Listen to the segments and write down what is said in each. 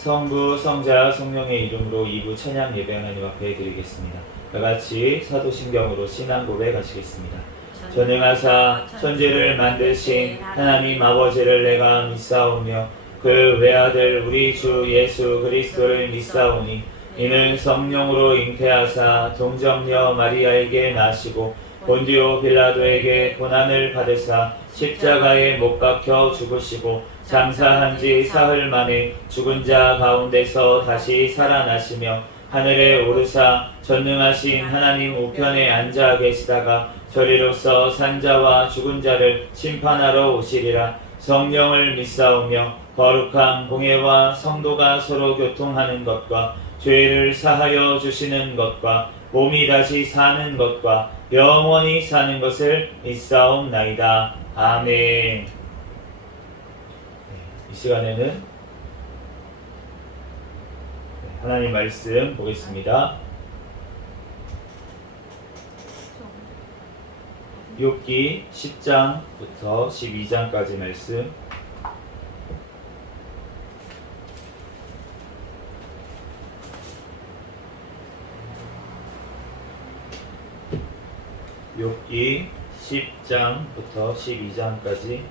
성부, 성자, 성령의 이름으로 2부 찬양 예배 하나님 앞에 드리겠습니다. 다같이 사도신경으로 신앙 고백하시겠습니다. 전능하사 천지를 만드신 하나님 아버지를 내가 믿사오며 그 외아들 우리 주 예수 그리스도를 믿사오니 이는 성령으로 잉태하사 동정녀 마리아에게 나시고 본디오 빌라도에게 고난을 받으사 십자가에 못 박혀 죽으시고 장사한 지 사흘 만에 죽은 자 가운데서 다시 살아나시며 하늘에 오르사 전능하신 하나님 우편에 앉아 계시다가 저리로서 산자와 죽은 자를 심판하러 오시리라. 성령을 믿사오며 거룩한 공예와 성도가 서로 교통하는 것과 죄를 사하여 주시는 것과 몸이 다시 사는 것과 영원히 사는 것을 믿사옵나이다. 아멘. 이 시간에는 하나님 말씀 보겠습니다. 욥기 10장부터 12장까지 말씀. 욥기 10장부터 12장까지.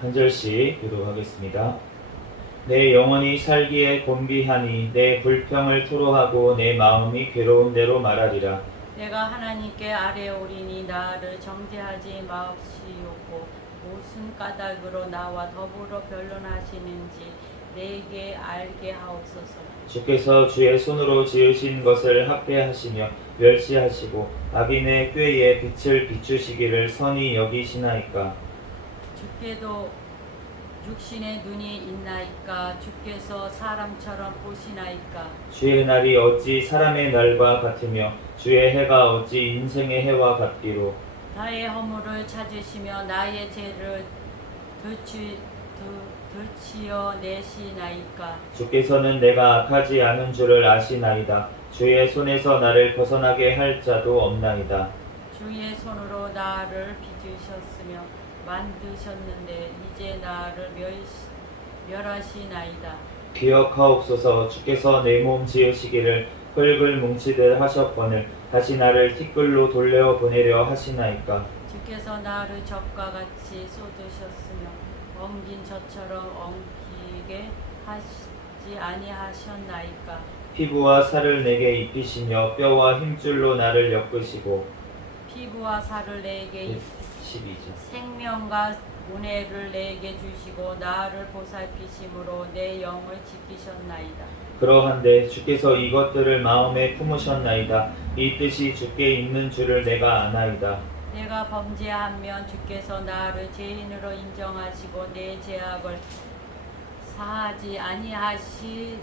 한 절씩 교독하겠습니다. 내 영혼이 살기에 곤비하니 내 불평을 토로하고 내 마음이 괴로운 대로 말하리라. 내가 하나님께 아뢰오리니 나를 정죄하지 마옵시오고 무슨 까닭으로 나와 더불어 변론하시는지 내게 알게 하옵소서. 주께서 주의 손으로 지으신 것을 학대하시며 멸시하시고 악인의 꾀에 빛을 비추시기를 선히 여기시나이까. 주께도 육신의 눈이 있나이까. 주께서 사람처럼 보시나이까. 주의 날이 어찌 사람의 날과 같으며 주의 해가 어찌 인생의 해와 같기로. 나의 허물을 찾으시며 나의 죄를 들치어 내시나이까. 주께서는 내가 악하지 않은 줄을 아시나이다. 주의 손에서 나를 벗어나게 할 자도 없나이다. 주의 손으로 나를 빚으셨으며 만드셨는데 이제 나를 멸하시나이다. 기억하옵소서. 주께서 내 몸 지으시기를 흙을 뭉치듯 하셨거늘 다시 나를 티끌로 돌려 보내려 하시나이까. 주께서 나를 젖과 같이 쏟으셨으며 엉긴 젖처럼 엉키게 하시지 아니하셨나이까. 피부와 살을 내게 입히시며 뼈와 힘줄로 나를 엮으시고. 피부와 살을 내게 12절. 생명과 은혜를 내게 주시고 나를 보살피심으로 내 영을 지키셨나이다. 그러한데 주께서 이것들을 마음에 품으셨나이다. 이 뜻이 주께 있는 줄을 내가 아나이다. 내가 범죄하면 주께서 나를 죄인으로 인정하시고 내 죄악을 사하지 아니하시나이다.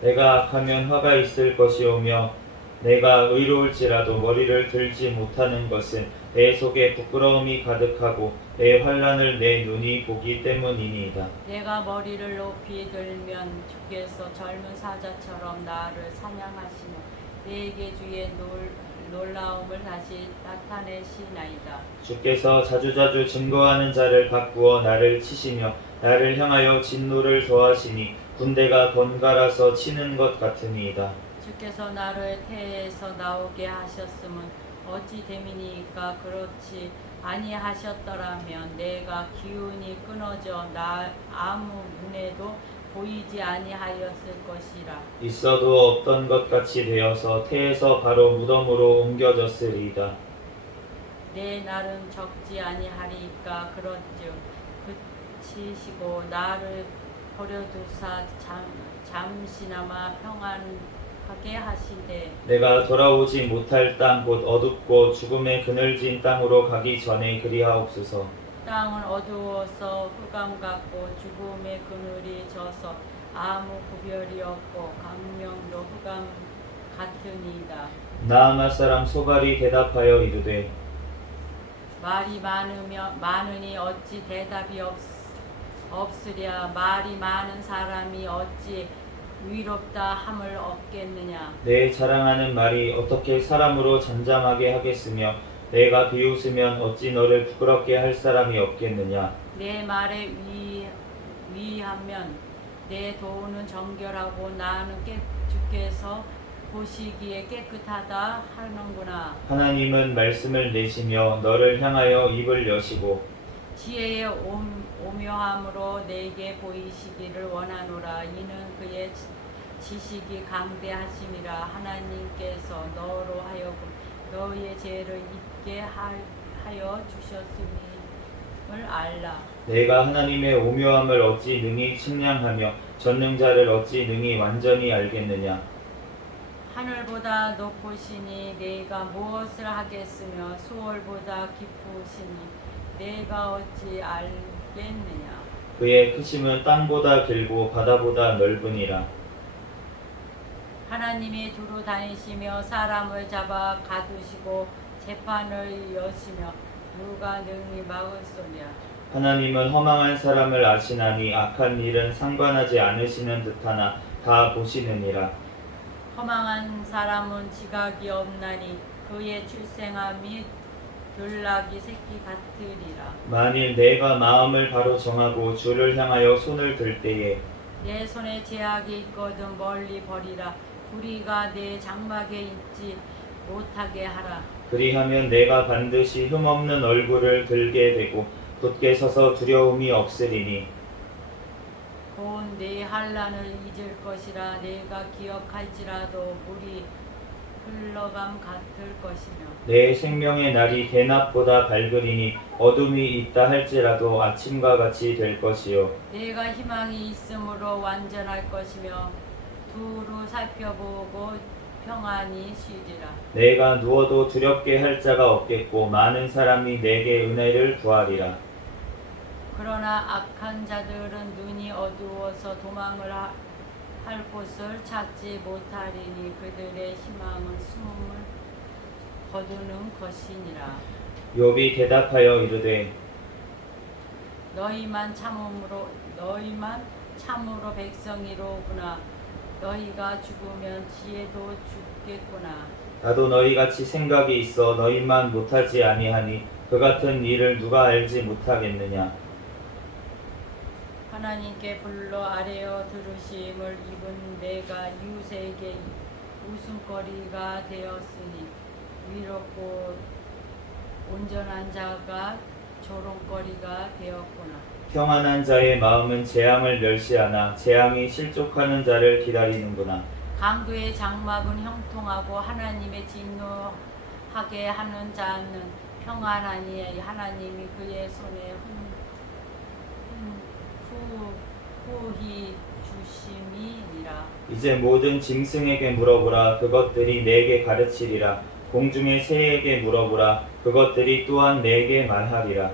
내가 악하면 화가 있을 것이오며 내가 의로울지라도 머리를 들지 못하는 것은 내 속에 부끄러움이 가득하고 내 환난을 내 눈이 보기 때문이니이다. 내가 머리를 높이 들면 주께서 젊은 사자처럼 나를 사냥하시며 내게 주의 놀라움을 다시 나타내시나이다. 주께서 자주자주 증거하는 자를 바꾸어 나를 치시며 나를 향하여 진노를 더하시니 군대가 번갈아서 치는 것 같으니이다. 주께서 나를 태에서 나오게 하셨음은 어찌 됨이니까. 그렇지 아니하셨더라면 내가 기운이 끊어져 나 아무 눈에도 보이지 아니하였을 것이라. 있어도 없던 것 같이 되어서 태에서 바로 무덤으로 옮겨졌으리이다. 내 날은 적지 아니하리이까. 그런즉 그치시고 나를 버려두사 잠시나마 평안하게 하시되 내가 돌아오지 못할 땅 곧 어둡고 죽음의 그늘진 땅으로 가기 전에 그리하옵소서. 땅은 어두워서 흑암 같고 죽음의 그늘이 져서 아무 구별이 없고 강명도 흑암 같으니이다. 나아마 사람 소갈이 대답하여 이르되 말이 많으니 어찌 대답이 없으랴. 말이 많은 사람이 어찌 위롭다 함을 얻겠느냐. 내 자랑하는 말이 어떻게 사람으로 잠잠하게 하겠으며 내가 비웃으면 어찌 너를 부끄럽게 할 사람이 없겠느냐. 내 말에 위하면 내 도는 정결하고 나는 주께서 보시기에 깨끗하다 하는구나. 하나님은 말씀을 내시며 너를 향하여 입을 여시고 지혜의 오묘함으로 내게 보이시기를 원하노라. 이는 그의 지식이 강대하심이라. 하나님께서 너로 하여금 너희의 죄를 잊게 하여 주셨음을 알라. 내가 하나님의 오묘함을 어찌 능히 측량하며 전능자를 어찌 능히 완전히 알겠느냐. 하늘보다 높으시니 내가 무엇을 하겠으며 수월보다 깊으시니 내가 어찌 알겠느냐. 그의 크심은 땅보다 길고 바다보다 넓으니라. 하나님이 두루 다니시며 사람을 잡아 가두시고 재판을 여시며 누가 능히 막을소냐. 하나님은 허망한 사람을 아시나니 악한 일은 상관하지 않으시는 듯하나 다 보시느니라. 허망한 사람은 지각이 없나니 그의 출생함이 들나귀 새끼 같으리라. 만일 내가 마음을 바로 정하고 주를 향하여 손을 들 때에 내 손에 제약이 있거든 멀리 버리라. 불의가 내 장막에 있지 못하게 하라. 그리하면 내가 반드시 흠없는 얼굴을 들게 되고 굳게 서서 두려움이 없으리니 곧 내 환난을 잊을 것이라. 내가 기억할지라도 물이 흘러감 같을 것이며 내 생명의 날이 대낮보다 밝으리니 어둠이 있다 할지라도 아침과 같이 될 것이요 내가 희망이 있으므로 완전할 것이며 두루 살펴보고 평안히 쉬리라. 내가 누워도 두렵게 할 자가 없겠고 많은 사람이 내게 은혜를 구하리라. 그러나 악한 자들은 눈이 어두워서 도망을 할 곳을 찾지 못하리니 그들의 희망은 숨을 거두는 것이니라. 욥이 대답하여 이르되 너희만 참으로 백성이로구나. 너희가 죽으면 지혜도 죽겠구나. 나도 너희같이 생각이 있어 너희만 못하지 아니하니 그 같은 일을 누가 알지 못하겠느냐. 하나님께 불러 아뢰어 들으심을 입은 내가 이웃에게 웃음거리가 되었으니 위롭고 온전한 자가 조롱거리가 되었구나. 평안한 자의 마음은 재앙을 멸시하나 재앙이 실족하는 자를 기다리는구나. 강도의 장막은 형통하고 하나님의 진노하게 하는 자는 평안하니 하나님이 그의 손에 후히 주심이니라. 이제 모든 짐승에게 물어보라 그것들이 내게 가르치리라. 공중의 새에게 물어보라 그것들이 또한 내게 말하리라.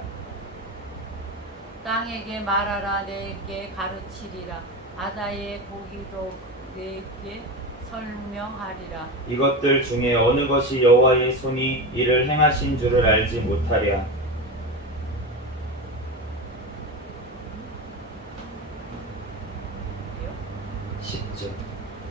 땅에게 말하라 내게 가르치리라. 바다의 고기도 내게 설명하리라. 이것들 중에 어느 것이 여호와의 손이 이를 행하신 줄을 알지 못하랴. 10절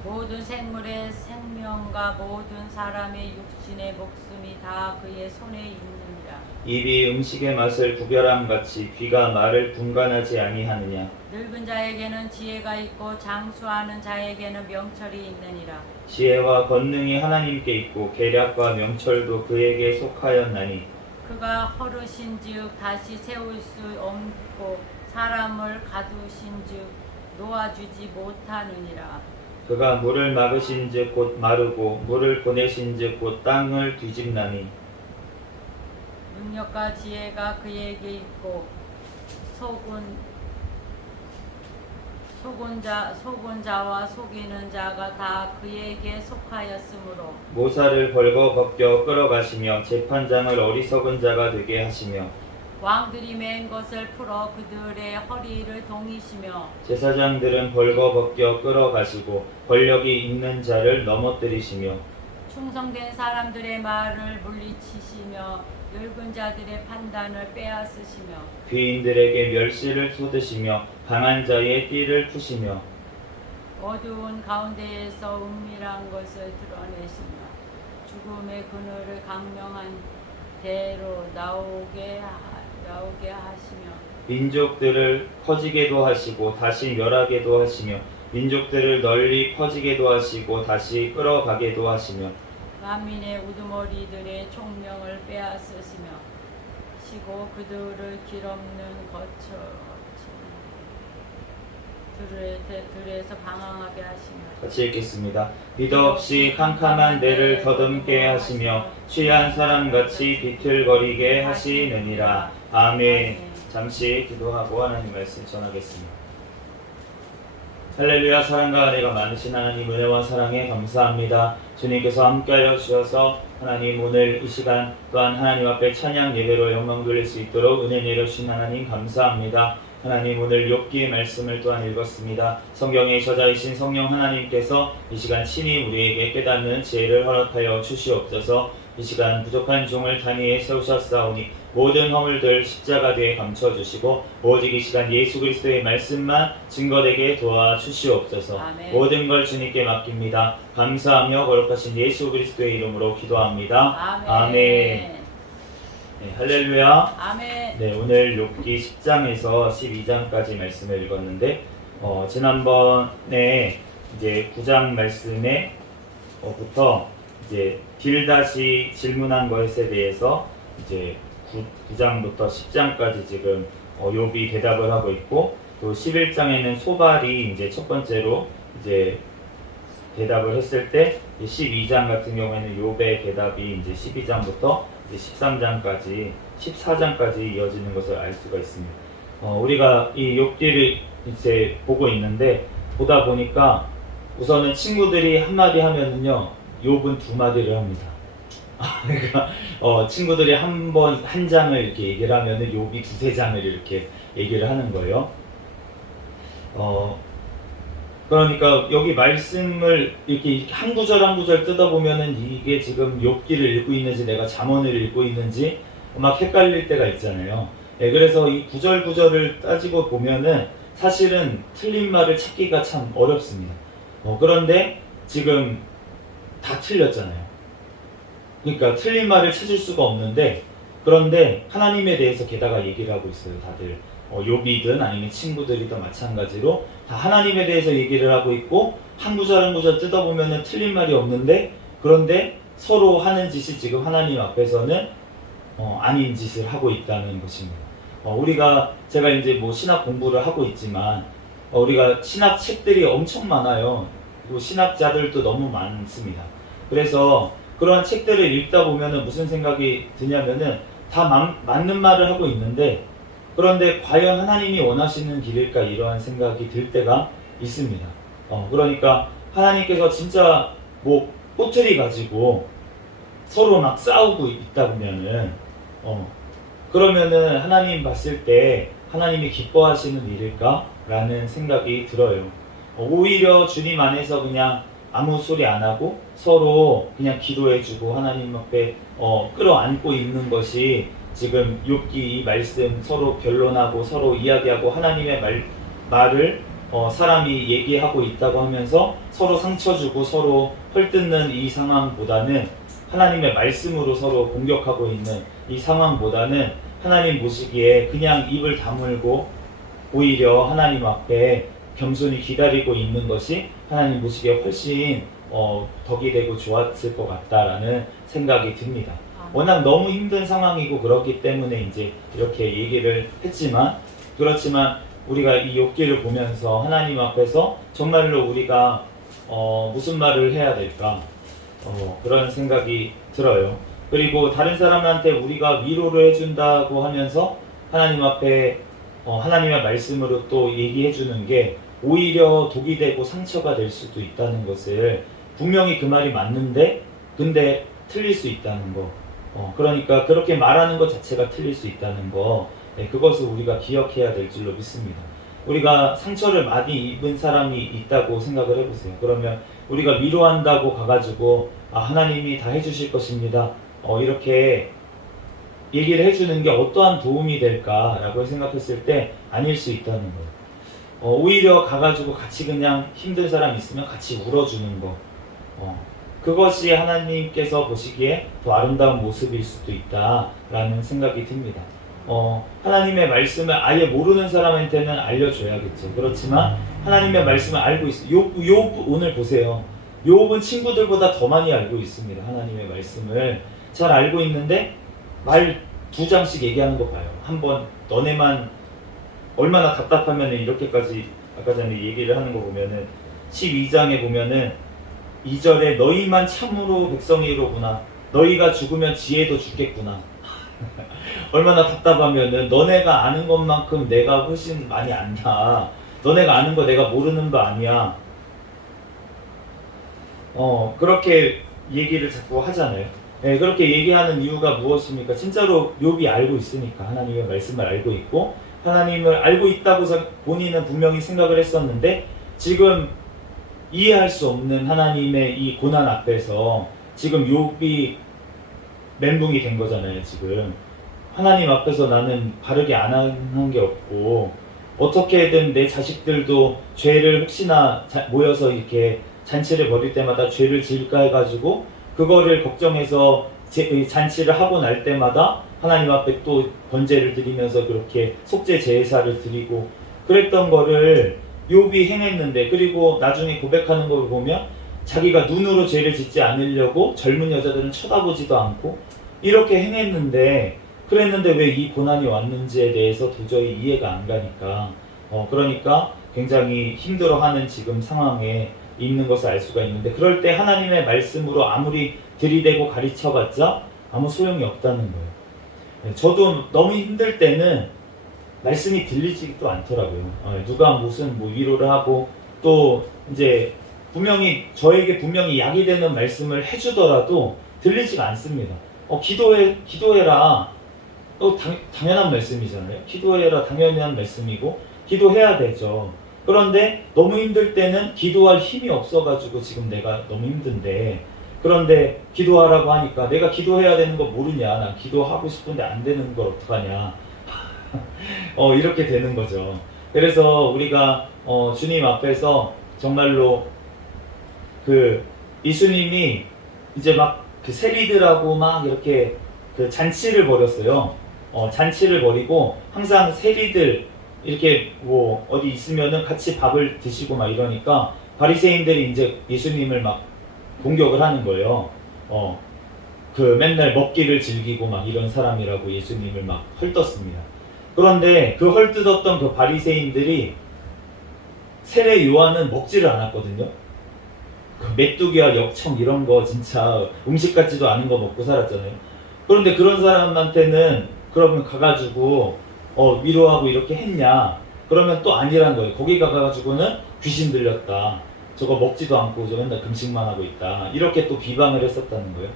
모든 생물의 생명과 모든 사람의 육신의 목숨이 다 그의 손에 있느니라. 입이 음식의 맛을 구별함 같이 귀가 말을 분간하지 아니하느냐. 늙은 자에게는 지혜가 있고 장수하는 자에게는 명철이 있느니라. 지혜와 권능이 하나님께 있고 계략과 명철도 그에게 속하였나니 그가 허르신즉 다시 세울 수 없고 사람을 가두신즉 놓아주지 못하느니라. 그가 물을 막으신즉 곧 마르고 물을 보내신즉 곧 땅을 뒤집나니 능력과 지혜가 그에게 있고 속은 자와 속이는 자가 다 그에게 속하였으므로 모사를 벌거벗겨 끌어가시며 재판장을 어리석은 자가 되게 하시며 왕들이 맨 것을 풀어 그들의 허리를 동이시며 제사장들은 벌거벗겨 끌어가시고 권력이 있는 자를 넘어뜨리시며 충성된 사람들의 말을 물리치시며 늙은 자들의 판단을 빼앗으시며 귀인들에게 멸시를 쏟으시며 강한 자의 띠를 푸시며 어두운 가운데에서 은밀한 것을 드러내시며 죽음의 그늘을 강명한 대로 나오게 하시며 민족들을 커지게도 하시고 다시 멸하게도 하시며 민족들을 널리 퍼지게도 하시고 다시 끌어가게도 하시며 만민의 우두머리들의 총명을 빼앗으시며 시고 그들을 길없는 들에서 방황하게 하시며 같이 읽겠습니다. 믿어없이 캄캄한 데를 더듬게 하시며 취한 사람같이 비틀거리게 하시느니라. 아멘. 잠시 기도하고 하나님 말씀 전하겠습니다. 할렐루야. 사랑과 은혜가 많으신 하나님, 은혜와 사랑에 감사합니다. 주님께서 함께하여 주셔서 하나님 오늘 이 시간 또한 하나님 앞에 찬양 예배로 영광 돌릴 수 있도록 은혜 내려주신 하나님 감사합니다. 하나님 오늘 욥기의 말씀을 또한 읽었습니다. 성경의 저자이신 성령 하나님께서 이 시간 친히 우리에게 깨닫는 지혜를 허락하여 주시옵소서. 이 시간 부족한 종을 단위에 세우셨사오니 모든 허물들 십자가 뒤에 감춰주시고 오직 이 시간 예수 그리스도의 말씀만 증거되게 도와주시옵소서. 아멘. 모든 걸 주님께 맡깁니다. 감사하며 거룩하신 예수 그리스도의 이름으로 기도합니다. 아멘. 네, 할렐루야. 아멘. 네, 오늘 욥기 10장에서 12장까지 말씀을 읽었는데 지난번에 이제 9장 말씀에 부터 이제 딜다시 질문한 것에 대해서 이제 9장부터 10장까지 지금 욥이 대답을 하고 있고, 또 11장에는 소발이 이제 첫 번째로 이제 대답을 했을 때 12장 같은 경우에는 욥의 대답이 이제 12장부터 이제 13장까지 14장까지 이어지는 것을 알 수가 있습니다. 우리가 이 욥기를 이제 보고 있는데 보다 보니까 우선은 친구들이 한마디 하면은요 욥은 두 마디를 합니다. 그러니까 친구들이 한 장을 이렇게 얘기를 하면은 욥이 두세 장을 이렇게 얘기를 하는 거예요. 그러니까 여기 말씀을 이렇게 한 구절 한 구절 뜯어보면은 이게 지금 욥기를 읽고 있는지 내가 잠언을 읽고 있는지 막 헷갈릴 때가 있잖아요. 네, 그래서 이 구절 구절을 따지고 보면은 사실은 틀린 말을 찾기가 참 어렵습니다. 그런데 지금 다 틀렸잖아요. 그러니까 틀린 말을 찾을 수가 없는데, 그런데 하나님에 대해서 게다가 얘기를 하고 있어요. 다들 욥이든 아니면 친구들이든 마찬가지로 다 하나님에 대해서 얘기를 하고 있고, 한 구절 한 구절 뜯어보면은 틀린 말이 없는데, 그런데 서로 하는 짓이 지금 하나님 앞에서는 아닌 짓을 하고 있다는 것입니다. 제가 이제 뭐 신학 공부를 하고 있지만 우리가 신학 책들이 엄청 많아요. 그리고 신학자들도 너무 많습니다. 그래서 그러한 책들을 읽다 보면은 무슨 생각이 드냐면은 다 맞는 말을 하고 있는데, 그런데 과연 하나님이 원하시는 길일까, 이러한 생각이 들 때가 있습니다. 그러니까 하나님께서 진짜 뭐 꼬투리 가지고 서로 막 싸우고 있다 보면은 그러면은 하나님 봤을 때 하나님이 기뻐하시는 일일까? 라는 생각이 들어요. 오히려 주님 안에서 그냥 아무 소리 안 하고 서로 그냥 기도해주고 하나님 앞에 끌어안고 있는 것이 지금 욥기 이 말씀 서로 변론하고 서로 이야기하고 하나님의 말을 사람이 얘기하고 있다고 하면서 서로 상처 주고 서로 헐뜯는 이 상황보다는, 하나님의 말씀으로 서로 공격하고 있는 이 상황보다는 하나님 보시기에 그냥 입을 다물고 오히려 하나님 앞에 겸손히 기다리고 있는 것이 하나님 보시기에 훨씬 덕이 되고 좋았을 것 같다라는 생각이 듭니다. 워낙 너무 힘든 상황이고 그렇기 때문에 이제 이렇게 얘기를 했지만, 그렇지만 우리가 이 욥기를 보면서 하나님 앞에서 정말로 우리가 무슨 말을 해야 될까, 그런 생각이 들어요. 그리고 다른 사람한테 우리가 위로를 해준다고 하면서 하나님 앞에 하나님의 말씀으로 또 얘기해 주는 게 오히려 독이 되고 상처가 될 수도 있다는 것을, 분명히 그 말이 맞는데 근데 틀릴 수 있다는 거, 그러니까 그렇게 말하는 것 자체가 틀릴 수 있다는 거, 그것을 우리가 기억해야 될 줄로 믿습니다. 우리가 상처를 많이 입은 사람이 있다고 생각을 해보세요. 그러면 우리가 위로한다고 가가지고 하나님이 다 해주실 것입니다, 이렇게 얘기를 해주는 게 어떠한 도움이 될까라고 생각했을 때 아닐 수 있다는 거예요. 오히려 가가지고 같이 그냥 힘든 사람 있으면 같이 울어주는 거. 그것이 하나님께서 보시기에 더 아름다운 모습일 수도 있다라는 생각이 듭니다. 하나님의 말씀을 아예 모르는 사람한테는 알려줘야겠죠. 그렇지만 하나님의 말씀을 알고 있어요. 욥 오늘 보세요. 욥은 친구들보다 더 많이 알고 있습니다. 하나님의 말씀을 잘 알고 있는데 말 2장씩 얘기하는 거 봐요. 한번 너네만 얼마나 답답하면 이렇게까지 아까 전에 얘기를 하는 거 보면은 12장에 보면은 2절에 너희만 참으로 백성이로구나. 너희가 죽으면 지혜도 죽겠구나. 얼마나 답답하면은 너네가 아는 것만큼 내가 훨씬 많이 안다. 너네가 아는 거 내가 모르는 거 아니야. 그렇게 얘기를 자꾸 하잖아요. 네, 그렇게 얘기하는 이유가 무엇입니까? 진짜로 욥이 알고 있으니까 하나님의 말씀을 알고 있고 하나님을 알고 있다고 본인은 분명히 생각을 했었는데 지금 이해할 수 없는 하나님의 이 고난 앞에서 지금 욥이 멘붕이 된 거잖아요. 지금 하나님 앞에서 나는 바르게 안 한 게 없고 어떻게든 내 자식들도 죄를 혹시나 모여서 이렇게 잔치를 벌일 때마다 죄를 지을까 해가지고 그거를 걱정해서 잔치를 하고 날 때마다 하나님 앞에 또 번제를 드리면서 그렇게 속죄 제사를 드리고 그랬던 거를 욥이 행했는데 그리고 나중에 고백하는 걸 보면 자기가 눈으로 죄를 짓지 않으려고 젊은 여자들은 쳐다보지도 않고 이렇게 행했는데 그랬는데 왜 이 고난이 왔는지에 대해서 도저히 이해가 안 가니까 그러니까 굉장히 힘들어하는 지금 상황에 있는 것을 알 수가 있는데 그럴 때 하나님의 말씀으로 아무리 들이대고 가르쳐봤자 아무 소용이 없다는 거예요. 저도 너무 힘들 때는 말씀이 들리지도 않더라고요. 누가 무슨 위로를 하고 또 이제 저에게 분명히 약이 되는 말씀을 해주더라도 들리지가 않습니다. 기도해라. 당연한 말씀이잖아요. 기도해라 당연한 말씀이고 기도해야 되죠. 그런데 너무 힘들 때는 기도할 힘이 없어가지고 지금 내가 너무 힘든데 그런데 기도하라고 하니까 내가 기도해야 되는 거 모르냐? 난 기도하고 싶은데 안 되는 걸 어떡하냐? 이렇게 되는 거죠. 그래서 우리가 주님 앞에서 정말로 그 예수님이 이제 막 그 세리들하고 막 이렇게 그 잔치를 벌였어요. 잔치를 벌이고 항상 세리들 이렇게 뭐 어디 있으면은 같이 밥을 드시고 막 이러니까 바리새인들이 이제 예수님을 막 공격을 하는 거예요. 그 맨날 먹기를 즐기고 막 이런 사람이라고 예수님을 막 헐떴습니다. 그런데 그 헐뜯었던 그 바리새인들이 세례 요한은 먹지를 않았거든요. 그 메뚜기와 역청 이런 거 진짜 음식 같지도 않은 거 먹고 살았잖아요. 그런데 그런 사람한테는 그러면 가가지고 위로하고 이렇게 했냐? 그러면 또 아니란 거예요. 거기 가가지고는 귀신 들렸다. 저거 먹지도 않고 저 맨날 금식만 하고 있다. 이렇게 또 비방을 했었다는 거예요.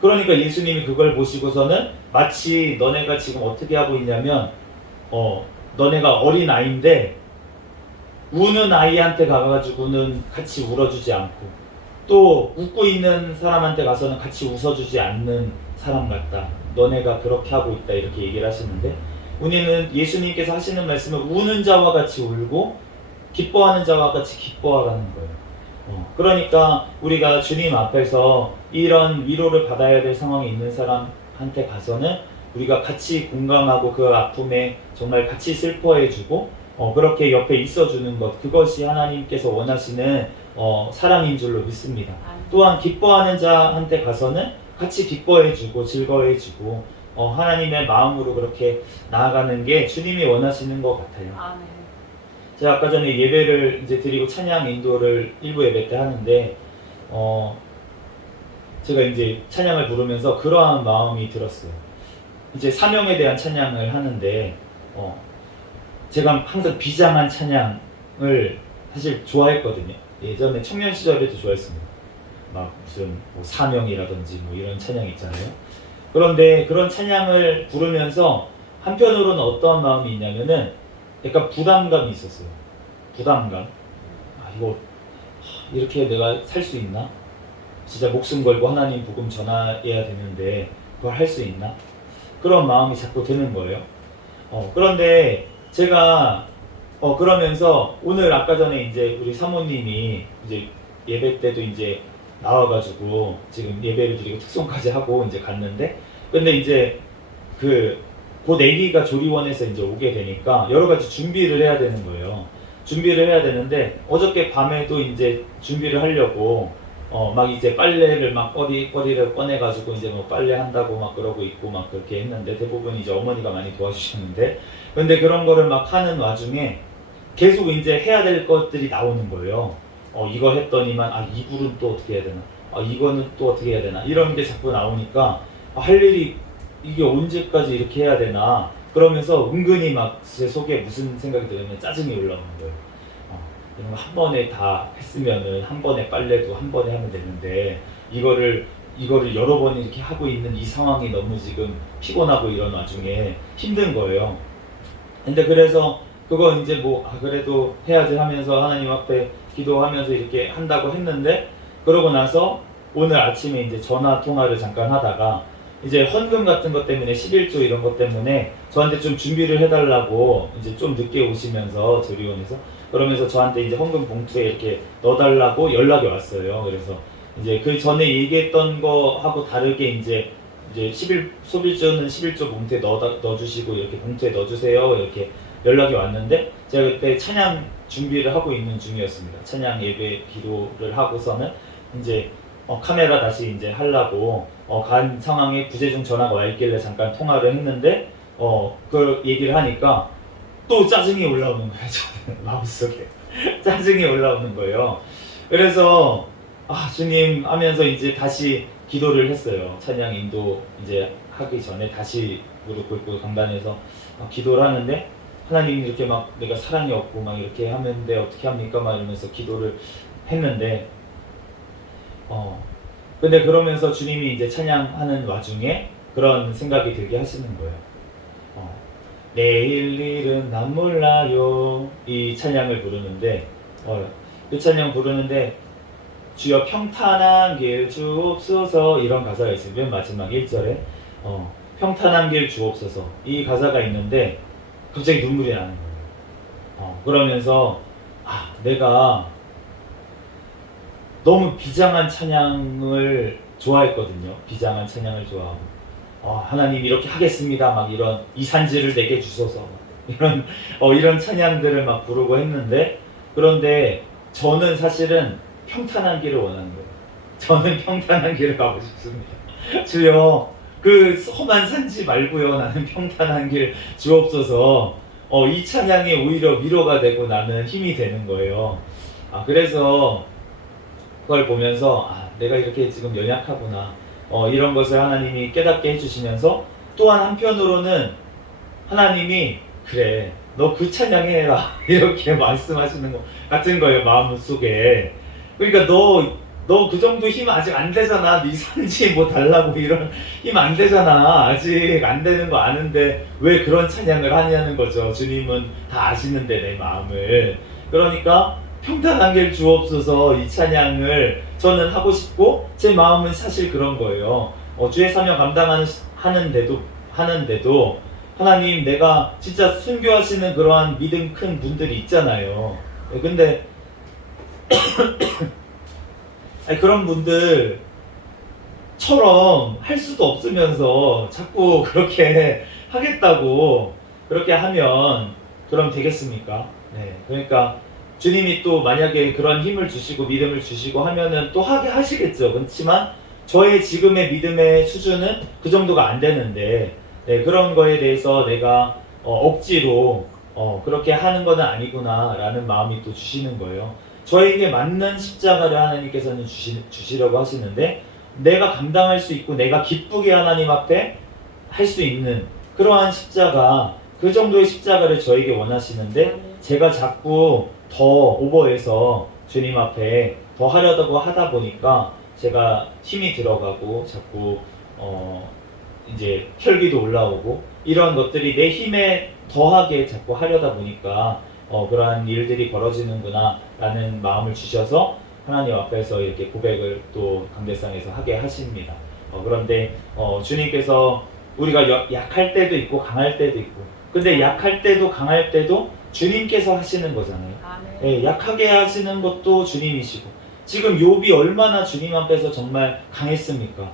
그러니까 예수님이 그걸 보시고서는 마치 너네가 지금 어떻게 하고 있냐면 너네가 어린 아이인데 우는 아이한테 가가지고는 같이 울어주지 않고 또 웃고 있는 사람한테 가서는 같이 웃어주지 않는 사람 같다. 너네가 그렇게 하고 있다. 이렇게 얘기를 하시는데 우리는 예수님께서 하시는 말씀은 우는 자와 같이 울고 기뻐하는 자와 같이 기뻐하라는 거예요. 그러니까 우리가 주님 앞에서 이런 위로를 받아야 될 상황에 있는 사람한테 가서는 우리가 같이 공감하고 그 아픔에 정말 같이 슬퍼해주고 그렇게 옆에 있어주는 것, 그것이 하나님께서 원하시는 사랑인 줄로 믿습니다. 또한 기뻐하는 자한테 가서는 같이 기뻐해주고 즐거워해주고 하나님의 마음으로 그렇게 나아가는 게 주님이 원하시는 것 같아요. 아멘. 제가 아까 전에 예배를 이제 드리고 찬양 인도를 일부 예배 때 하는데 제가 이제 찬양을 부르면서 그러한 마음이 들었어요. 이제 사명에 대한 찬양을 하는데 제가 항상 비장한 찬양을 사실 좋아했거든요. 예전에 청년 시절에도 좋아했습니다. 막 무슨 뭐 사명이라든지 뭐 이런 찬양 있잖아요. 그런데 그런 찬양을 부르면서 한편으로는 어떠한 마음이 있냐면은 약간 부담감이 있었어요. 부담감. 이거 이렇게 내가 살 수 있나? 진짜 목숨 걸고 하나님 복음 전해야 되는데 그걸 할 수 있나? 그런 마음이 자꾸 드는 거예요. 그런데 제가 그러면서 오늘 아까 전에 이제 우리 사모님이 이제 예배 때도 이제 나와가지고 지금 예배를 드리고 특송까지 하고 이제 갔는데, 근데 이제 곧 아기가 조리원에서 이제 오게 되니까 여러 가지 준비를 해야 되는 거예요. 준비를 해야 되는데 어저께 밤에도 이제 준비를 하려고 막 이제 빨래를 막 꺼리를 꺼내가지고 이제 뭐 빨래 한다고 막 그러고 있고 막 그렇게 했는데, 대부분 이제 어머니가 많이 도와주셨는데, 근데 그런 거를 막 하는 와중에 계속 이제 해야 될 것들이 나오는 거예요. 이거 했더니만 이불은 또 어떻게 해야 되나, 이거는 또 어떻게 해야 되나, 이런 게 자꾸 나오니까 할 일이 이게 언제까지 이렇게 해야 되나, 그러면서 은근히 막 제 속에 무슨 생각이 들면 짜증이 올라오는 거예요. 이런 거 한 번에 다 했으면은 한 번에 빨래도 한 번에 하면 되는데 이거를 여러 번 이렇게 하고 있는 이 상황이 너무 지금 피곤하고 이런 와중에 힘든 거예요. 근데 그래서 그거 이제 뭐 그래도 해야지 하면서 하나님 앞에 기도하면서 이렇게 한다고 했는데, 그러고 나서 오늘 아침에 이제 전화 통화를 잠깐 하다가 이제 헌금 같은 것 때문에 11조 이런 것 때문에 저한테 좀 준비를 해달라고 이제 좀 늦게 오시면서 조리원에서 그러면서 저한테 이제 헌금 봉투에 이렇게 넣어달라고 연락이 왔어요. 그래서 이제 그 전에 얘기했던 거하고 다르게 이제 11조는 11조 봉투에 넣어주시고 이렇게 봉투에 넣어주세요 이렇게 연락이 왔는데, 제가 그때 찬양 준비를 하고 있는 중이었습니다. 찬양 예배 기도를 하고서는 이제 카메라 다시 이제 하려고 간 상황에 부재중 전화가 와 있길래 잠깐 통화를 했는데 그 얘기를 하니까 또 짜증이 올라오는 거예요. 저는 마음속에 짜증이 올라오는 거예요. 그래서 주님 하면서 이제 다시 기도를 했어요. 찬양 인도 이제 하기 전에 다시 무릎 꿇고 강단에서 기도를 하는데, 하나님 이렇게 막 내가 사랑이 없고 막 이렇게 하는데 어떻게 합니까? 막 이러면서 기도를 했는데 근데 그러면서 주님이 이제 찬양하는 와중에 그런 생각이 들게 하시는 거예요. 내일 일은 난 몰라요, 이 찬양을 부르는데 그 찬양 부르는데 주여 평탄한 길 주옵소서 이런 가사가 있어요. 맨 마지막 1절에 평탄한 길 주옵소서 이 가사가 있는데 갑자기 눈물이 나는 거예요. 그러면서 내가 너무 비장한 찬양을 좋아했거든요. 비장한 찬양을 좋아하고 하나님 이렇게 하겠습니다 막 이런 이산지를 내게 주소서 이런 찬양들을 막 부르고 했는데, 그런데 저는 사실은 평탄한 길을 원하는 거예요. 저는 평탄한 길을 가고 싶습니다. 주여 그 험한 산지 말고요, 나는 평탄한 길 주옵소서. 이 찬양이 오히려 위로가 되고 나는 힘이 되는 거예요. 그래서 그걸 보면서 내가 이렇게 지금 연약하구나, 이런 것을 하나님이 깨닫게 해주시면서, 또한 한편으로는 하나님이 그래 너 그 찬양해라 이렇게 말씀하시는 것 같은 거예요, 마음속에. 그러니까 너 그 정도 힘 아직 안 되잖아, 네 산지 뭐 달라고 이런 힘 안 되잖아, 아직 안 되는 거 아는데 왜 그런 찬양을 하냐는 거죠. 주님은 다 아시는데 내 마음을. 그러니까 평탄한 길 주옵소서 이 찬양을 저는 하고 싶고, 제 마음은 사실 그런 거예요. 주의 사명 하는데도 하나님 내가 진짜 순교하시는 그러한 믿음 큰 분들이 있잖아요. 근데 그런 분들처럼 할 수도 없으면서 자꾸 그렇게 하겠다고 그렇게 하면 그럼 되겠습니까? 네, 그러니까 주님이 또 만약에 그런 힘을 주시고 믿음을 주시고 하면은 또 하게 하시겠죠. 그렇지만 저의 지금의 믿음의 수준은 그 정도가 안 되는데, 그런 거에 대해서 내가 억지로 그렇게 하는 건 아니구나 라는 마음이 또 주시는 거예요. 저에게 맞는 십자가를 하나님께서는 주시려고 하시는데, 내가 감당할 수 있고 내가 기쁘게 하나님 앞에 할 수 있는 그러한 십자가, 그 정도의 십자가를 저에게 원하시는데, 제가 자꾸 더 오버해서 주님 앞에 더 하려고 하다 보니까 제가 힘이 들어가고 자꾸 이제 혈기도 올라오고 이런 것들이 내 힘에 더하게 자꾸 하려다 보니까 그러한 일들이 벌어지는구나 라는 마음을 주셔서 하나님 앞에서 이렇게 고백을 또 강대상에서 하게 하십니다. 그런데 주님께서 우리가 약할 때도 있고 강할 때도 있고, 근데 약할 때도 강할 때도 주님께서 하시는 거잖아요. 아멘. 예, 약하게 하시는 것도 주님이시고, 지금 욥이 얼마나 주님 앞에서 정말 강했습니까?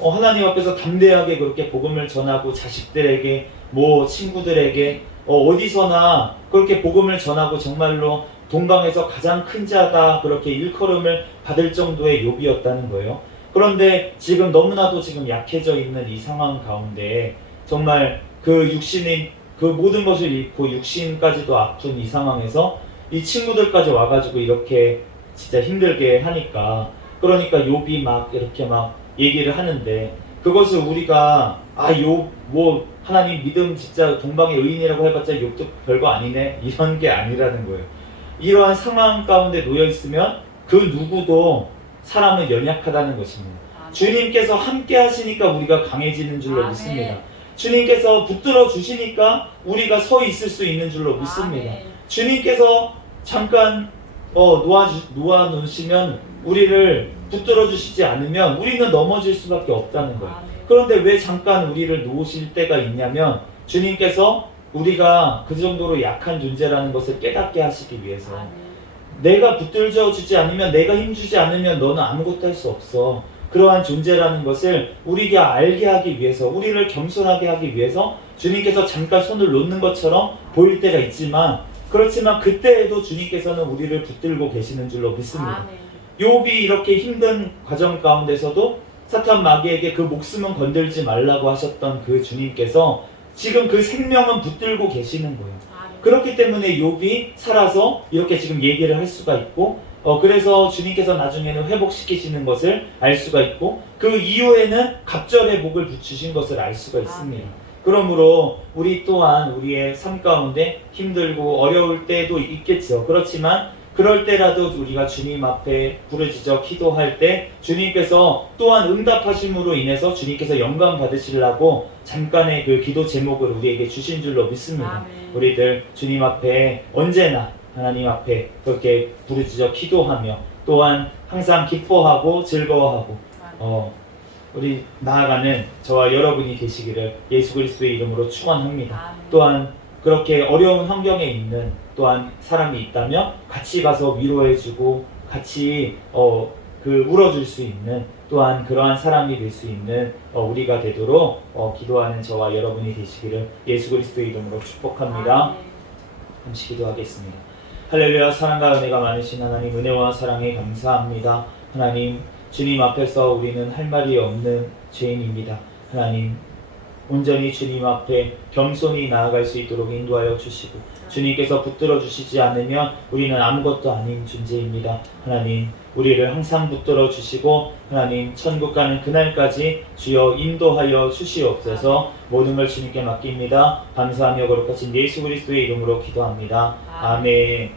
하나님 앞에서 담대하게 그렇게 복음을 전하고 자식들에게, 뭐 친구들에게, 어디서나 그렇게 복음을 전하고 정말로 동방에서 가장 큰 자다 그렇게 일컬음을 받을 정도의 욥이었다는 거예요. 그런데 지금 너무나도 지금 약해져 있는 이 상황 가운데 정말 그 육신인 그 모든 것을 잃고 육신까지도 아픈 이 상황에서 이 친구들까지 와가지고 이렇게 진짜 힘들게 하니까, 그러니까 욥이 막 이렇게 막 얘기를 하는데, 그것을 우리가 욥 뭐 하나님 믿음 진짜 동방의 의인이라고 해봤자 욥도 별거 아니네 이런 게 아니라는 거예요. 이러한 상황 가운데 놓여 있으면 그 누구도 사람은 연약하다는 것입니다. 아멘. 주님께서 함께 하시니까 우리가 강해지는 줄로 아멘. 믿습니다. 주님께서 붙들어 주시니까 우리가 서 있을 수 있는 줄로 믿습니다. 아멘. 주님께서 잠깐 놓아 놓으시면 우리를 붙들어 주시지 않으면 우리는 넘어질 수밖에 없다는 거예요. 아멘. 그런데 왜 잠깐 우리를 놓으실 때가 있냐면, 주님께서 우리가 그 정도로 약한 존재라는 것을 깨닫게 하시기 위해서. 아멘. 내가 붙들어 주지 않으면, 내가 힘주지 않으면 너는 아무것도 할 수 없어. 그러한 존재라는 것을 우리가 알게 하기 위해서, 우리를 겸손하게 하기 위해서 주님께서 잠깐 손을 놓는 것처럼 보일 때가 있지만, 그렇지만 그때에도 주님께서는 우리를 붙들고 계시는 줄로 믿습니다. 아멘. 욥이 이렇게 힘든 과정 가운데서도 사탄 마귀에게 그 목숨은 건들지 말라고 하셨던 그 주님께서 지금 그 생명은 붙들고 계시는 거예요. 아멘. 그렇기 때문에 욥이 살아서 이렇게 지금 얘기를 할 수가 있고, 그래서 주님께서 나중에는 회복시키시는 것을 알 수가 있고, 그 이후에는 갑절의 복을 주신 것을 알 수가 있습니다. 아멘. 그러므로 우리 또한 우리의 삶 가운데 힘들고 어려울 때도 있겠죠. 그렇지만 그럴 때라도 우리가 주님 앞에 부르짖어 기도할 때 주님께서 또한 응답하심으로 인해서 주님께서 영광 받으시려고 잠깐의 그 기도 제목을 우리에게 주신 줄로 믿습니다. 아멘. 우리들 주님 앞에 언제나 하나님 앞에 그렇게 부르짖어 기도하며 또한 항상 기뻐하고 즐거워하고 우리 나아가는 저와 여러분이 되시기를 예수 그리스도의 이름으로 축원합니다. 아멘. 또한 그렇게 어려운 환경에 있는 또한 사람이 있다면 같이 가서 위로해주고 같이 울어줄 수 있는 또한 그러한 사람이 될 수 있는 우리가 되도록 기도하는 저와 여러분이 되시기를 예수 그리스도의 이름으로 축복합니다. 아멘. 잠시 기도하겠습니다. 할렐루야. 사랑과 은혜가 많으신 하나님, 은혜와 사랑에 감사합니다. 하나님, 주님 앞에서 우리는 할 말이 없는 죄인입니다. 하나님, 온전히 주님 앞에 겸손히 나아갈 수 있도록 인도하여 주시고, 주님께서 붙들어 주시지 않으면 우리는 아무것도 아닌 존재입니다. 하나님, 우리를 항상 붙들어 주시고 하나님, 천국 가는 그날까지 주여 인도하여 주시옵소서. 모든 걸 주님께 맡깁니다. 감사하며 거룩하신 예수 그리스도의 이름으로 기도합니다. 아멘.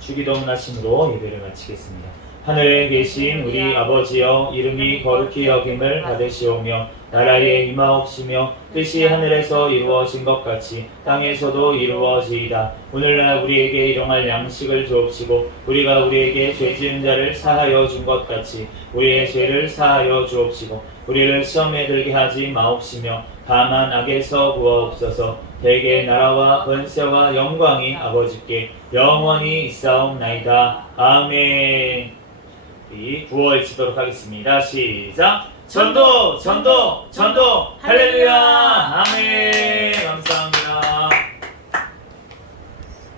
주기도문 하심으로 예배를 마치겠습니다. 하늘에 계신 우리 아버지여, 이름이 거룩히 여김을 받으시오며 나라에 임하옵시며 뜻이 하늘에서 이루어진 것 같이 땅에서도 이루어지이다. 오늘날 우리에게 일용할 양식을 주옵시고 우리가 우리에게 죄 지은 자를 사하여 준 것 같이 우리의 죄를 사하여 주옵시고 우리를 시험에 들게 하지 마옵시며 다만 악에서 구하옵소서. 대개 나라와 권세와 영광이 아버지께 영원히 있사옵나이다. 아멘. 우리 구호 외치도록 하겠습니다. 시작. 전도, 전도, 전도, 할렐루야.